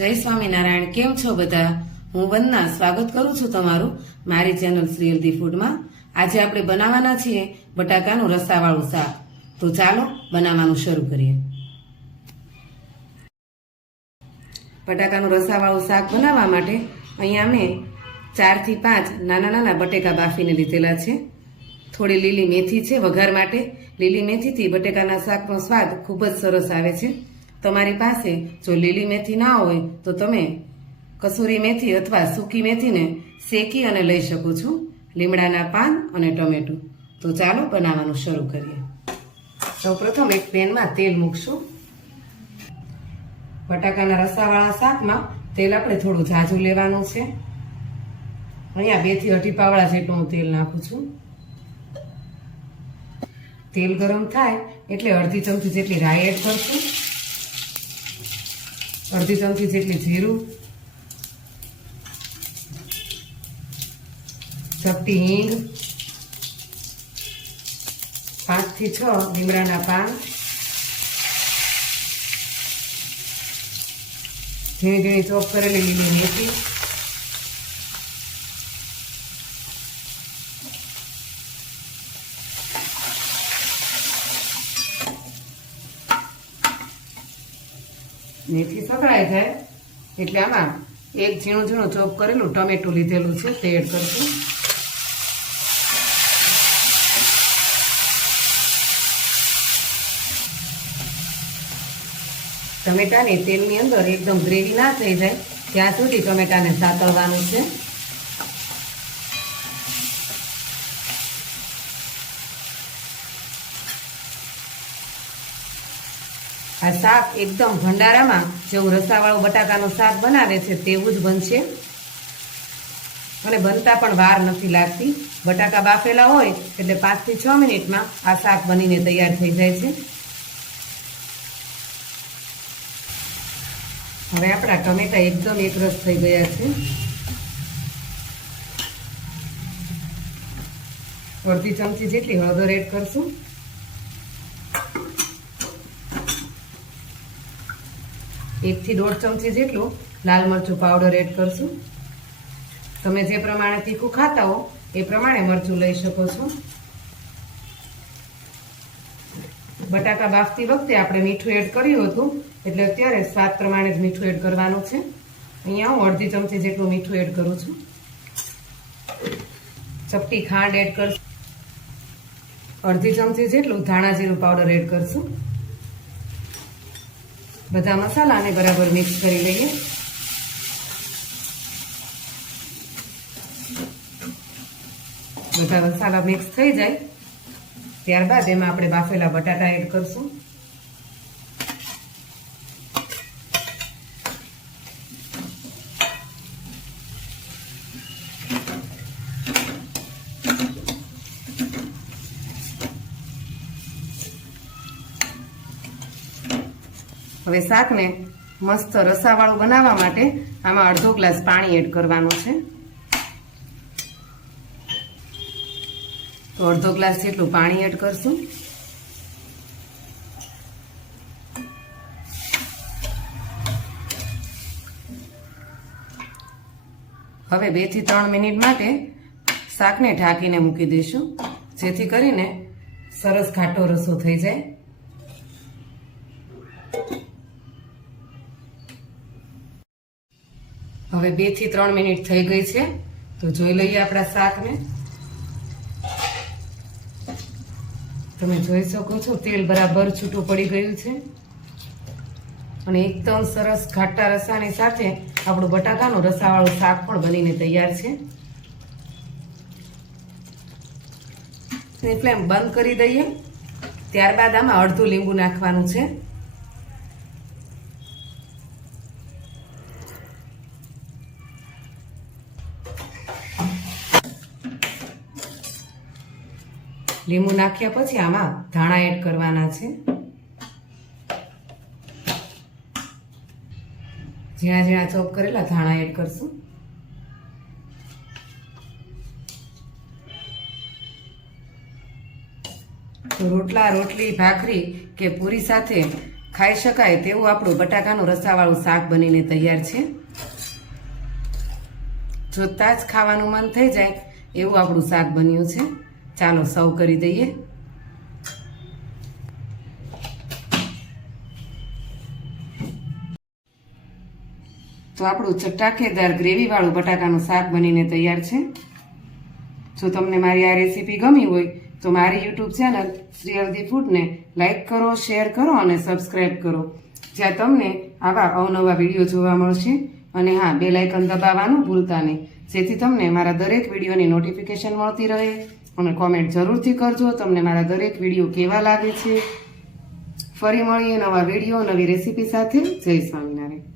જય સ્વામિનારાયણ। કેમ છો બધા? હું વંદના સ્વાગત કરું છું તમારું મારી ચેનલ શ્રી હેલ્ધી ફૂડમાં। આજે આપણે બનાવવાના છીએ બટાકાનું રસાવાળું શાક। તો ચાલો બનાવવાનું શરૂ કરીએ। બટાકાનું રસાવાળું શાક બનાવવા માટે અહીંયા મેં 4 થી 5 નાના નાના બટેકા બાફીને લીધેલા છે। થોડી લીલી મેથી છે વઘાર માટે। લીલી મેથીથી બટેકાના શાકનો સ્વાદ ખૂબ જ સરસ આવે છે। તમારી પાસે જો લીલી મેથી ના હોય તો તમે કસૂરી મેથી અથવા સૂકી મેથીને શેકી અને લઈ શકો છો। લીમડાના પાન અને ટમેટું। તો ચાલો બનાવવાનું શરૂ કરીએ। સૌપ્રથમ એક પેનમાં તેલ મૂકશું। બટાકાના રસાવાળા શાકમાં તેલ આપણે થોડું ઝાઝું લેવાનું છે। અહીંયા 2 થી 2.5 પાવડા જેટલું હું તેલ નાખું છું। તેલ ગરમ થાય એટલે અડધી ચમચી જેટલી રાઈ એડ કરશું, અડધી ચમચી જેટલી જીરું, ચપટી હિંગ, 5 થી 6 લીમડાના પાન, ઝીણી ઝીણી ચોપ કરેલી લીલી મેથી, મેથી સકળાઈ જાય એટલે આમાં એક ઝીણું ઝીણું ચોપ કરેલું ટમેટું લીધેલું છે તે એડ કરશું। ટમેટાને તેલની અંદર એકદમ ગ્રેવી ના થઈ જાય ત્યાં સુધી ટમેટાને સાતળવાનું છે। આ શાક એકદમ ભંડારામાં જેવું રસાવાળું બટાકાનું શાક બનાવે છે તેવું જ બનશે અને બનતા પણ વાર નથી લાગતી। બટાકા બાફેલા હોય એટલે 5 થી 6 મિનિટમાં આ શાક બનીને તૈયાર થઈ જાય છે। હવે આપણા ટમેટા એકદમ એકરસ થઈ ગયા છે। અડધી ચમચી જેટલી હળદર એડ કરશું, 1 થી 1.5 ચમચી જેટલું લાલ મરચું પાવડર એડ કરશું। તમે જે પ્રમાણે તીખું ખાતા હો એ પ્રમાણે મરચું લઈ શકો છો। બટાકા બાફતી વખતે આપણે મીઠું એડ કર્યું હતું એટલે અત્યારે સ્વાદ પ્રમાણે જ મીઠું એડ કરવાનું છે। અહીંયા હું અડધી ચમચી જેટલું મીઠું એડ કરું છું। ચપટી ખાંડ એડ કરશું, અડધી ચમચી જેટલું ધાણા જીરું પાવડર એડ કરશું। બધા મસાલાને બરાબર મિક્સ કરી લઈએ। બધા મસાલા મિક્સ થઈ જાય ત્યારબાદ એમાં આપણે બાફેલા બટાટા એડ કરશું। હવે શાકને મસ્ત રસાવાળું બનાવવા માટે આમાં અડધો ગ્લાસ પાણી એડ કરવાનું છે। તો અડધો ગ્લાસ જેટલું પાણી એડ કરશું। હવે 2 થી 3 મિનિટ માટે શાકને ઢાંકીને મૂકી દઈશું જેથી કરીને સરસ ઘાટો રસો થઈ જાય। હવે 2 થી 3 મિનિટ થઈ ગઈ છે તો જોઈ લઈએ આપણા શાકને। તમે જોઈ શકો છો તેલ બરાબર છૂટું પડી ગયું છે અને એકદમ સરસ ઘાટા રસાની સાથે આપણું બટાકાનું રસાવાળું શાક પણ બનીને તૈયાર છે। ફ્લેમ બંધ કરી દઈએ ત્યારબાદ આમાં અડધું લીંબુ નાખવાનું છે। લીંબુ નાખ્યા પછી આમાં ધાણા એડ કરવાના છે। ઝીણા ઝીણા ચોપ કરેલા ધાણા એડ કરશું। રોટલા, રોટલી, ભાખરી કે પૂરી સાથે ખાઈ શકાય તેવું આપણું બટાકાનું રસાવાળું શાક બનીને તૈયાર છે. જોતાં જ ખાવાનું મન થઈ જાય એવું આપણું શાક બન્યું છે. ચાલો સર્વ કરી દઈએ. તો આપણું ચટાકેદાર ગ્રેવીવાળું બટાકાનું શાક બનીને તૈયાર છે. જો તમને મારી આ રેસીપી ગમી હોય તો મારી યુટ્યુબ ચેનલ શ્રી હેલ્ધી ફૂડને લાઇક કરો, શેર કરો અને સબસ્ક્રાઈબ કરો, જ્યાં તમને આવા અવનવા વિડીયો જોવા મળશે. અને હા, બેલ આઇકન દબાવવાનું ભૂલતા નહીં, જેથી તમને મારા દરેક વિડીયોની નોટિફિકેશન મળતી રહે. અને કોમેન્ટ જરૂરથી કરજો તમને મારા દરેક વિડીયો કેવા લાગે છે. ફરી મળીએ નવા વિડીયો, નવી રેસીપી સાથે. જય સ્વામિનારાયણ.